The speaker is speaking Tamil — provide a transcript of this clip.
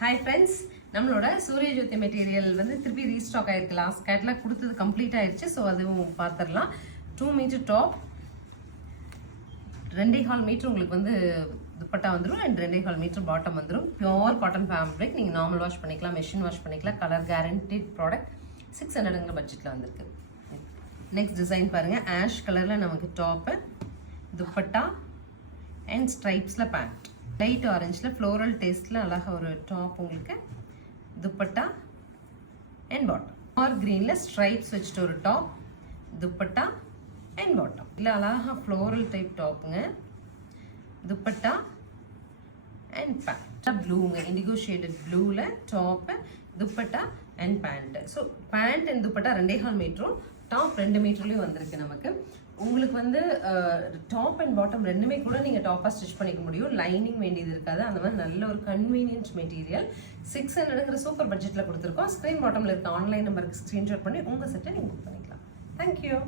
ஹாய் ஃப்ரெண்ட்ஸ், நம்மளோட சூரிய ஜோதி மெட்டீரியல் வந்து திருப்பி ரீஸ்டாக் ஆயிருக்கு. லாஸ்ட் கேட்லாக் கொடுத்தது கம்ப்ளீட் ஆயிடுச்சு. ஸோ அதுவும் பார்த்துடலாம். 2 மீட்டர் டாப், 2.25 மீட்டர் உங்களுக்கு வந்து துப்பட்டா வந்துடும் அண்ட் 2.25 மீட்டர் பாட்டம் வந்துடும். Pure cotton fabric. நீங்கள் நார்மல் வாஷ் பண்ணிக்கலாம், மெஷின் வாஷ் பண்ணிக்கலாம். Colour guaranteed product. 600ங்கிற பட்ஜெட்டில் வந்திருக்கு. நெக்ஸ்ட் டிசைன் பாருங்கள். ஆஷ் கலரில் நமக்கு டாப்பு, துப்பட்டா அண்ட் ஸ்ட்ரைப்ஸில் பேண்ட். லைட் ஆரஞ்சில் ஃப்ளோரல் டேஸ்ட்டில் அழகாக ஒரு டாப் உங்களுக்கு, துப்பட்டா அண்ட் பாட்டம். ஆர் க்ரீனில் ஸ்ட்ரைப்ஸ் வச்சுட்டு ஒரு டாப், துப்பட்டா அண்ட் பாட்டம். இல்லை அழகாக ஃப்ளோரல் டைப் டாப்புங்க, துப்பட்டா அண்ட் பேண்ட். ப்ளூங்க, இண்டிகோ ஷேடட் ப்ளூவில் top, dupatta and pant. So pant and dupatta 2.25 மீட்டரும் டாப் 2 மீட்டர்லேயும் வந்திருக்கு நமக்கு. உங்களுக்கு வந்து டாப் அண்ட் பாட்டம் ரெண்டுமே கூட நீங்கள் டாப்பாக ஸ்டிச் பண்ணிக்க முடியும். லைனிங் வேண்டியது இருக்காது. அந்த மாதிரி நல்ல ஒரு கன்வீனியன்ட் மெட்டீரியல். 600ங்கிற சூப்பர் பட்ஜெட்டில் கொடுத்துருக்கோம். ஸ்க்ரீன் பாட்டமில் இருக்க ஆன்லைன் நம்பருக்கு ஸ்க்ரீன்ஷாட் பண்ணி உங்கள் செட்டை நீங்கள் புக் பண்ணிக்கலாம். தேங்க்யூ.